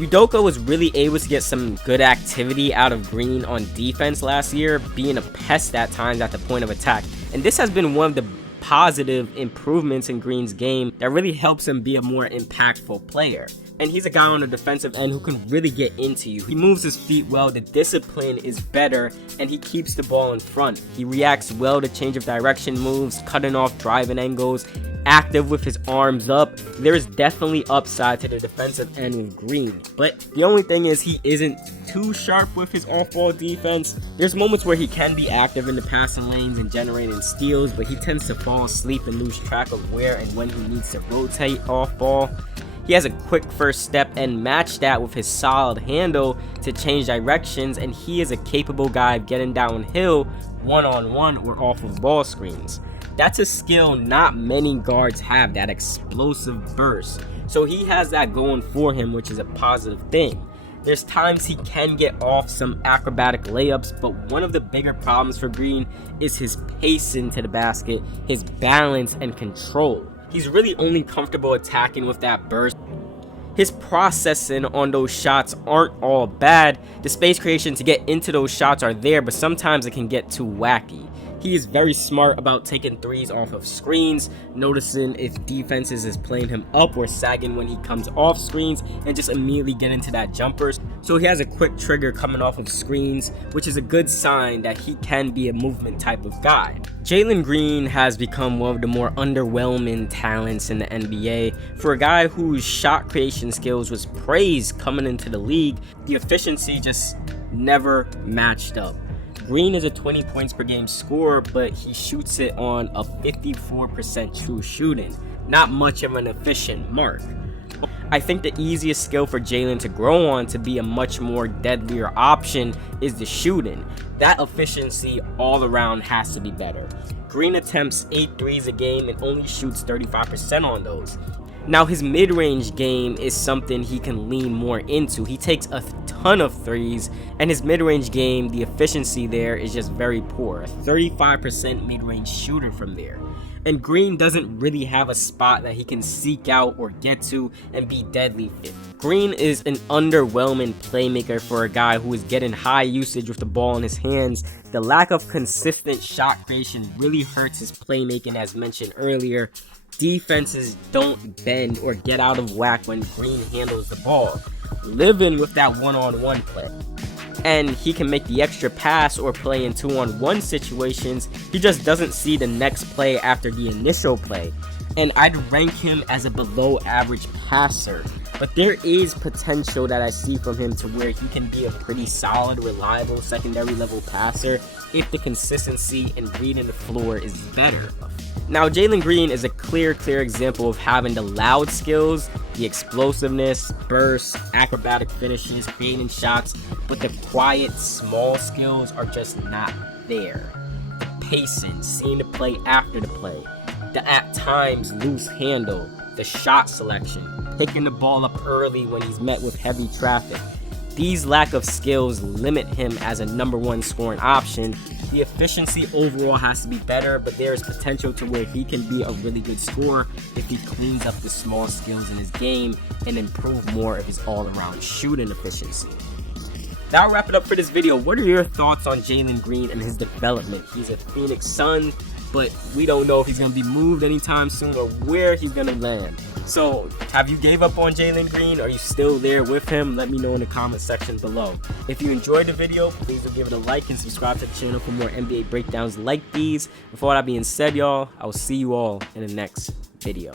Udoka was really able to get some good activity out of Green on defense last year, being a pest at times at the point of attack. And this has been one of the positive improvements in Green's game that really helps him be a more impactful player. And he's a guy on the defensive end who can really get into you. He moves his feet well, the discipline is better, and he keeps the ball in front. He reacts well to change of direction moves, cutting off driving angles, active with his arms up. There's definitely upside to the defensive end with Green. But the only thing is he isn't too sharp with his off-ball defense. There's moments where he can be active in the passing lanes and generating steals, but he tends to fall asleep and lose track of where and when he needs to rotate off-ball. He has a quick first step and match that with his solid handle to change directions, and he is a capable guy of getting downhill one-on-one or off of ball screens. That's a skill not many guards have, that explosive burst. So he has that going for him, which is a positive thing. There's times he can get off some acrobatic layups, but one of the bigger problems for Green is his pacing to the basket, his balance and control. He's really only comfortable attacking with that burst. His processing on those shots aren't all bad. The space creation to get into those shots are there, but sometimes it can get too wacky. He is very smart about taking threes off of screens, noticing if defenses is playing him up or sagging when he comes off screens, and just immediately get into that jumper. So he has a quick trigger coming off of screens, which is a good sign that he can be a movement type of guy. Jalen Green has become one of the more underwhelming talents in the NBA. For a guy whose shot creation skills was praised coming into the league, the efficiency just never matched up. Green is a 20 points per game scorer, but he shoots it on a 54% true shooting. Not much of an efficient mark. I think the easiest skill for Jalen to grow on to be a much more deadlier option is the shooting. That efficiency all around has to be better. Green attempts 8 threes a game and only shoots 35% on those. Now his mid-range game is something he can lean more into. He takes a ton of threes, and his mid-range game, the efficiency there is just very poor. 35% mid-range shooter from there. And Green doesn't really have a spot that he can seek out or get to and be deadly. Green is an underwhelming playmaker for a guy who is getting high usage with the ball in his hands. The lack of consistent shot creation really hurts his playmaking, as mentioned earlier. Defenses don't bend or get out of whack when Green handles the ball, living with that one-on-one play. And he can make the extra pass or play in 2-on-1 situations. He just doesn't see the next play after the initial play. And I'd rank him as a below average passer. But there is potential that I see from him to where he can be a pretty solid, reliable secondary level passer if the consistency and reading the floor is better. Now, Jalen Green is a clear example of having the loud skills, the explosiveness, bursts, acrobatic finishes, creating shots, but the quiet, small skills are just not there. The pacing, seeing the play after the play, the at times loose handle, the shot selection, picking the ball up early when he's met with heavy traffic. These lack of skills limit him as a number one scoring option. The efficiency overall has to be better, but there is potential to where he can be a really good scorer if he cleans up the small skills in his game and improve more of his all-around shooting efficiency. That'll wrap it up for this video. What are your thoughts on Jalen Green and his development? He's a Phoenix Sun, but we don't know if he's going to be moved anytime soon or where he's going to land. So, have you gave up on Jalen Green? Are you still there with him? Let me know in the comment section below. If you enjoyed the video, please do give it a like and subscribe to the channel for more NBA breakdowns like these. With all that being said, y'all, I will see you all in the next video.